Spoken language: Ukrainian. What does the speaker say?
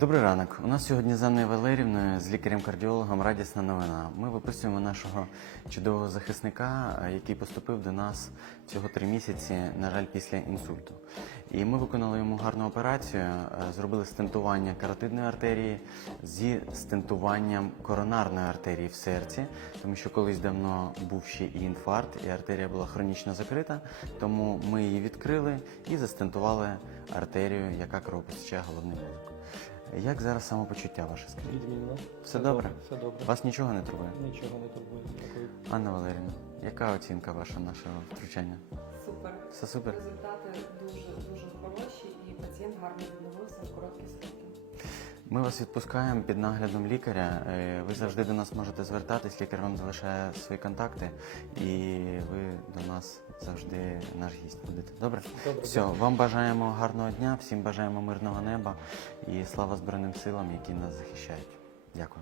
Добрий ранок. У нас сьогодні з Анною Валерівною, з лікарем-кардіологом, радісна новина. Ми виписуємо нашого чудового захисника, е, який поступив до нас всього три місяці, на жаль, після інсульту. І ми виконали йому гарну операцію, е, зробили стентування каротидної артерії зі стентуванням коронарної артерії в серці, тому що колись давно був ще і інфаркт, і артерія була хронічно закрита. Тому ми її відкрили і застентували артерію, яка кровопостачає головний мозок. Як зараз самопочуття ваше? Скажіть? Відмінно. Все добре? Все добре. Вас нічого не турбує? Нічого не турбує. Дякую. Анна Валерівна, яка оцінка ваша нашого втручання? Супер. Все супер? Результати дуже дуже хороші, і пацієнт гарно відновився в короткі строки. Ми вас відпускаємо під наглядом лікаря. Е, Ви завжди до нас можете звертатись, лікар вам залишає свої контакти, і ви до нас завжди наш гість будете. Добре? Добре. Все, вам бажаємо гарного дня, всім бажаємо мирного неба і слава Збройним силам, які нас захищають. Дякую.